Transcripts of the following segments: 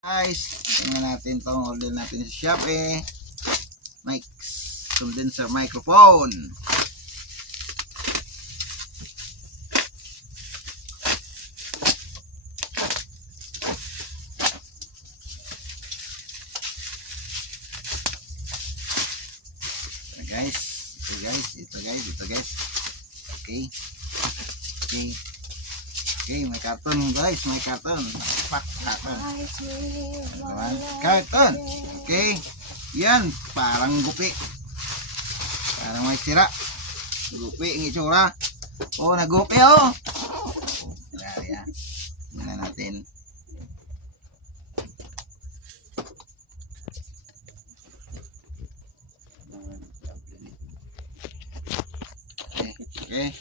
Guys, tingnan natin tong order natin sa Shopee. Mic condenser microphone. Ito guys. Okay. Okay, may karton guys, may karton. Pak, karton. Karton. Okay. Yan, parang gupi. Parang may sira. Gupi ang itsura. Oh, nagupi oh. Yan. Tingnan natin. Okay.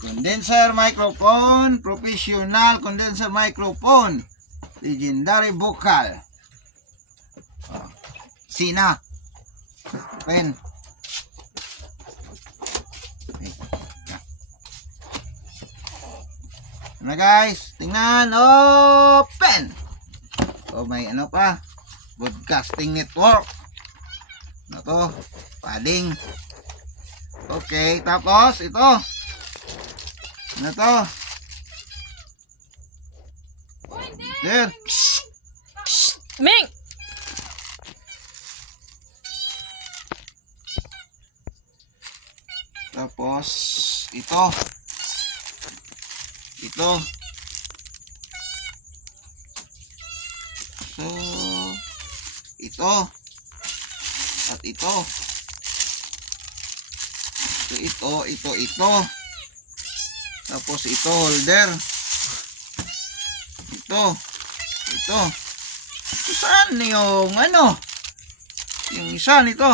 Condenser microphone, professional condenser microphone, legendary vocal. Oh. Sina. Pen. Ano guys? Tingnan. Open. Oh, may ano pa? Broadcasting network. Ano to? Padding. Okay, tapos ito. Ano to? There. Ming! Tapos ito. Ito. So ito. At ito. Ito. Tapos ito holder. Ito. So, saan yung ano? Yung isa nito.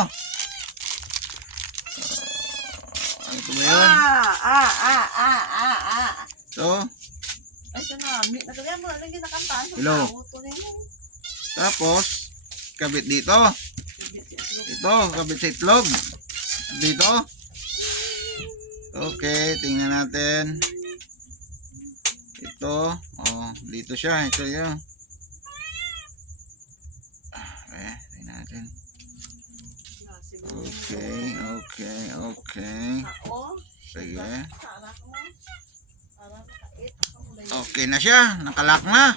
Ito ba yun? So, hello. Tapos, kabit dito. Ito, kabit sa itlog. Dito. Okay, tingnan natin. Ito, dito siya. Ito yun. Okay, tingnan natin. Okay. Sige. Okay na siya. Nakalock na.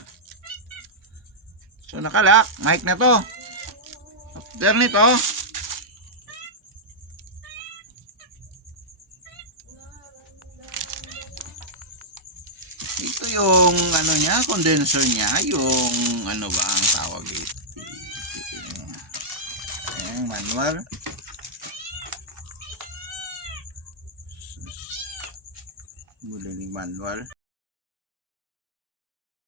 So, nakalock. Mic na to. After nito, ito yung ano niya, condenser niya, yung ano ba ang tawag dito? Ayan, manual. Muling manual.